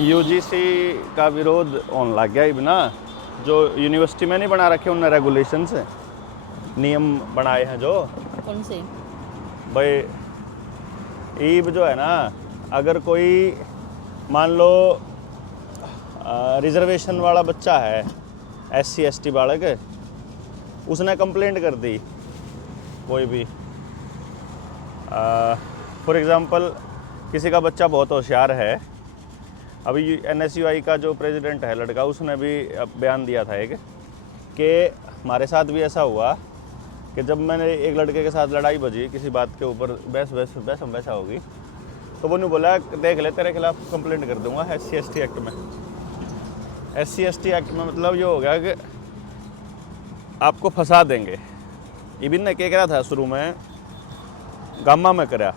UGC का विरोध होने लग गया इब ना। जो यूनिवर्सिटी में नहीं बना रखे उनने रेगुलेशन से नियम बनाए हैं जो कौन से? भाई ईब जो है ना, अगर कोई मान लो रिजर्वेशन वाला बच्चा है, SC ST बालक, उसने कंप्लेंट कर दी कोई भी, फॉर एग्ज़ाम्पल किसी का बच्चा बहुत होशियार है, अभी NSUI का जो प्रेसिडेंट है लड़का, उसने भी बयान दिया था एक कि हमारे साथ भी ऐसा हुआ कि जब मैंने एक लड़के के साथ लड़ाई बजी किसी बात के ऊपर, बहस होगी, तो वो नहीं बोला देख ले तेरे खिलाफ कंप्लेंट कर दूंगा SC ST एक्ट में। SC ST एक्ट में मतलब ये हो गया कि आपको फंसा देंगे। इबिन ने क्या करा था शुरू में, गामा में करा,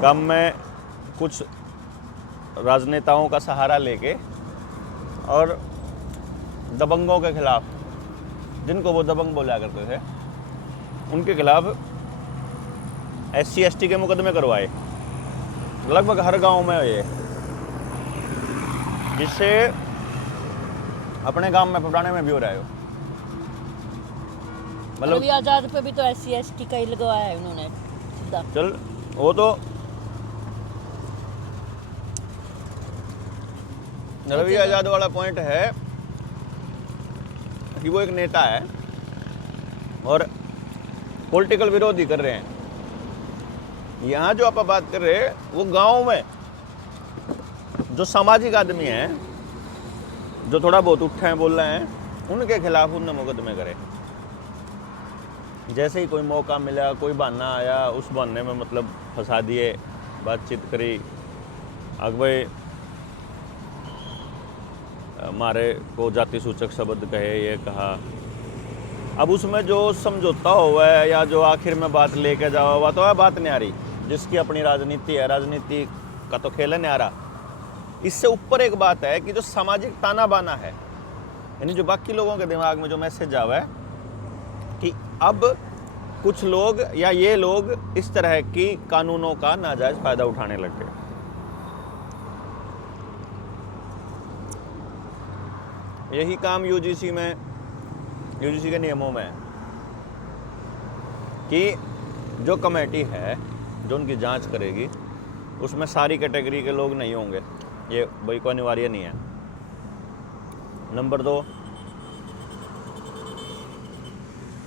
गाम में कुछ राजनेताओं का सहारा लेके और दबंगों के खिलाफ, जिनको वो दबंग बोला करते थे, उनके खिलाफ SC ST के मुकदमे करवाए लगभग हर गांव में ये, जिससे अपने गांव में पटाने में भी हो रहा है। मतलब रवि आजाद पे भी तो SC ST का ही लगवाया है उन्होंने सीधा। चल वो तो रवि आजाद वाला पॉइंट है कि वो एक नेता है और पॉलिटिकल विरोध ही कर रहे हैं। यहाँ जो आप बात कर रहे हैं वो गांव में जो सामाजिक आदमी हैं, जो थोड़ा बहुत उठे हैं, बोल रहे हैं, उनके खिलाफ उनने मुकदमे करे। जैसे ही कोई मौका मिला, कोई बहाना आया, उस बहाने में मतलब फंसा दिए, बातचीत करी, भाई हमारे को जाति सूचक शब्द कहे, ये कहा। अब उसमें जो समझौता हुआ है या जो आखिर में बात लेके जाओ हुआ, तो है बात नहीं आ रही, जिसकी अपनी राजनीति है, राजनीति का तो खेल नहीं आ रहा। इससे ऊपर एक बात है कि जो सामाजिक ताना बाना है, यानी जो बाकी लोगों के दिमाग में जो मैसेज आवा है कि अब कुछ लोग या ये लोग इस तरह की कानूनों का नाजायज फायदा उठाने लग गए। यही काम यूजीसी के नियमों में है कि जो कमेटी है जो उनकी जांच करेगी, उसमें सारी कैटेगरी के लोग नहीं होंगे, ये भाई को अनिवार्य नहीं है। नंबर 2,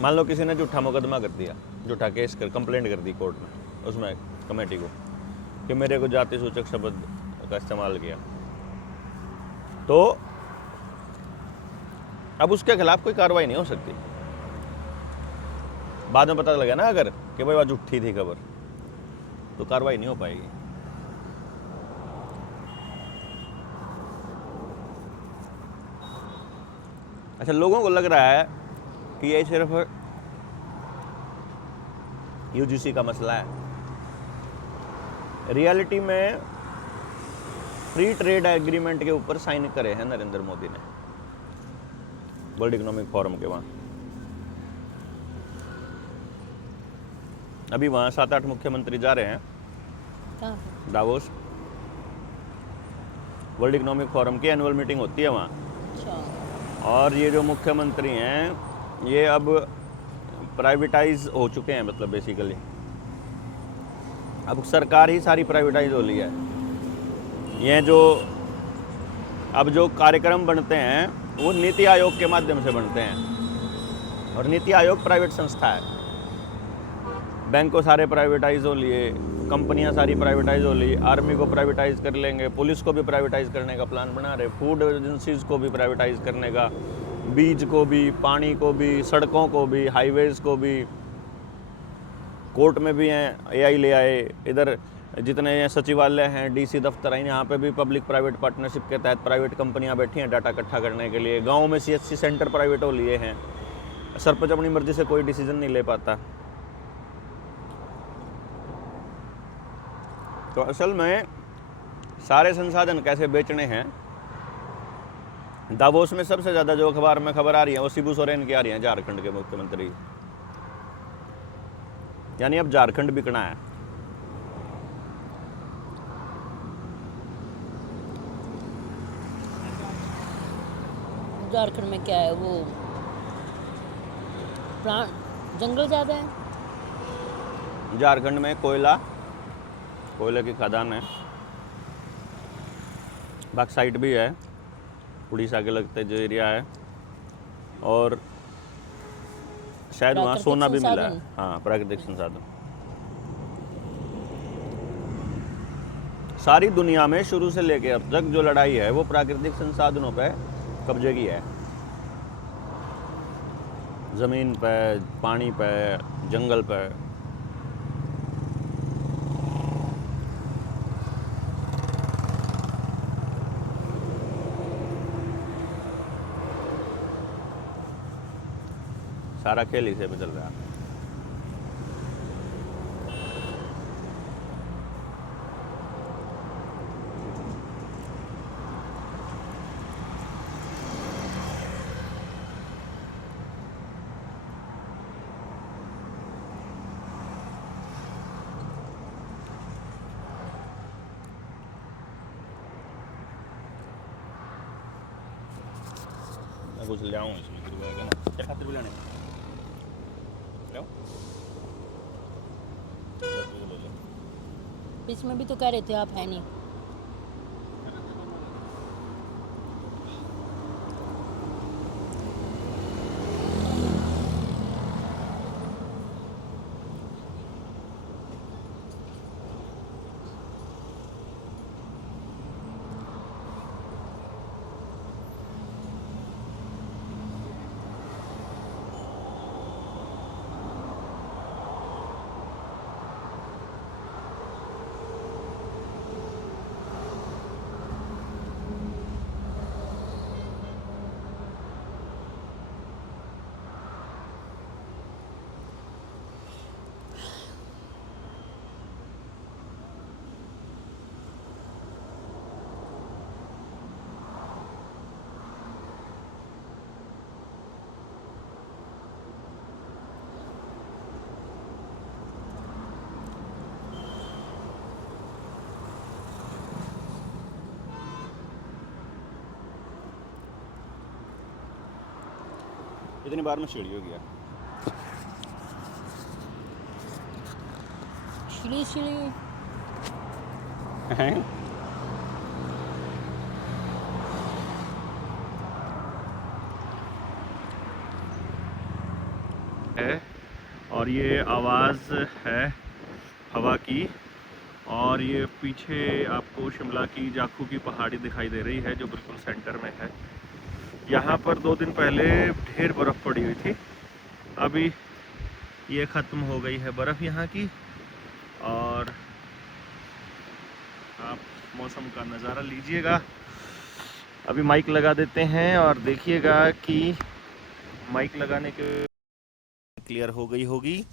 मान लो किसी ने झूठा मुकदमा कर दिया, झूठा केस कर कंप्लेंट कर दी कोर्ट में, उसमें कमेटी को कि मेरे को जाति सूचक शब्द का इस्तेमाल किया, तो अब उसके खिलाफ कोई कार्रवाई नहीं हो सकती। बाद में पता लगा ना अगर कि भाई वह झूठी थी खबर, तो कार्रवाई नहीं हो पाएगी। अच्छा, लोगों को लग रहा है कि ये सिर्फ यूजीसी का मसला है। रियलिटी में फ्री ट्रेड एग्रीमेंट के ऊपर साइन करे हैं नरेंद्र मोदी ने वर्ल्ड इकोनॉमिक फोरम के वहाँ। अभी वहाँ 7-8 मुख्यमंत्री जा रहे हैं दावोस, वर्ल्ड इकोनॉमिक फोरम की एनुअल मीटिंग होती है वहाँ। अच्छा। और ये जो मुख्यमंत्री हैं ये अब प्राइवेटाइज हो चुके हैं, मतलब बेसिकली अब सरकार ही सारी प्राइवेटाइज हो ली है। ये जो अब जो कार्यक्रम बनते हैं वो नीति आयोग के माध्यम से बनते हैं, और नीति आयोग प्राइवेट संस्था है। बैंक सारे प्राइवेटाइज हो लिए, कंपनियां सारी प्राइवेटाइज हो ली, आर्मी को प्राइवेटाइज कर लेंगे, पुलिस को भी प्राइवेटाइज करने का प्लान बना रहे, फूड एजेंसीज को भी प्राइवेटाइज करने का, बीज को भी, पानी को भी, सड़कों को भी, हाईवेज को भी। कोर्ट में भी हैं, AI ले आए, इधर जितने ये सचिवालय हैं, DC दफ्तर हैं, यहाँ पे भी पब्लिक प्राइवेट पार्टनरशिप के तहत प्राइवेट कंपनियाँ बैठी हैं डाटा इकट्ठा करने के लिए। गाँव में CHC सेंटर प्राइवेट हो लिए हैं। सरपंच अपनी मर्जी से कोई डिसीजन नहीं ले पाता। तो असल में सारे संसाधन कैसे बेचने हैं। दावोस में सबसे ज़्यादा जो अखबार में खबर आ रही है वो शिबू सोरेन की आ रही है, झारखंड के मुख्यमंत्री। यानी अब झारखंड बिकना है। झारखंड में क्या है वो प्लांट जंगल ज़्यादा है। झारखंड में कोयले की खदान है, बॉक्साइट भी है, उड़ीसा के लगते जो एरिया है, और शायद वहाँ प्राकृतिक सोना भी मिला है। संसाधन। हाँ, प्राकृतिक संसाधन। सारी दुनिया में शुरू से लेके अब तक जो लड़ाई है वो प्राकृतिक संसाधनों पे कब्जे की है। ज़मीन पे, पानी पे, जंगल पे। सारा खेल इसे पे चल रहा है। मैं कुछ ले आऊँ इसमें फिर वो ना तेरे खातिर भी लेने ले आओ। ले लो। बीच में भी तो कह रहे थे आप है नहीं। इतनी बार में सीढ़ी हो गया। छिली है और ये आवाज़ है हवा की, और ये पीछे आपको शिमला की जाखू की पहाड़ी दिखाई दे रही है जो बिल्कुल सेंटर में है। यहाँ पर 2 दिन पहले ढेर बर्फ़ पड़ी हुई थी, अभी ये ख़त्म हो गई है बर्फ़ यहाँ की। और आप मौसम का नज़ारा लीजिएगा। अभी माइक लगा देते हैं और देखिएगा कि माइक लगाने के क्लियर हो गई होगी,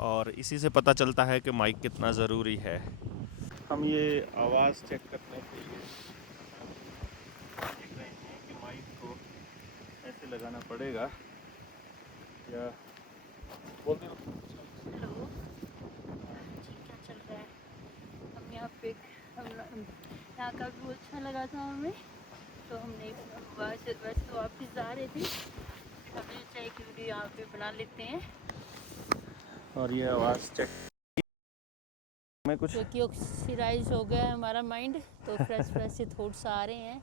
और इसी से पता चलता है कि माइक कितना ज़रूरी है। हम ये आवाज़ चेक करने के लिए देख रहे हैं कि माइक को ऐसे लगाना पड़ेगा या बोल दो। हेलो जी, क्या चल रहा है? हम यहाँ पे यहाँ का व्यू अच्छा लगा था हमें, तो हमने वैसे तो वापस जा रहे थे, हमने चाहे कि वीडियो यहाँ पे बना लेते हैं। और ये आवाज़ चेक में कुछ क्योंकि ऑक्सीडाइज हो गया है हमारा माइंड, तो फ्रेश से थॉट्स आ रहे हैं।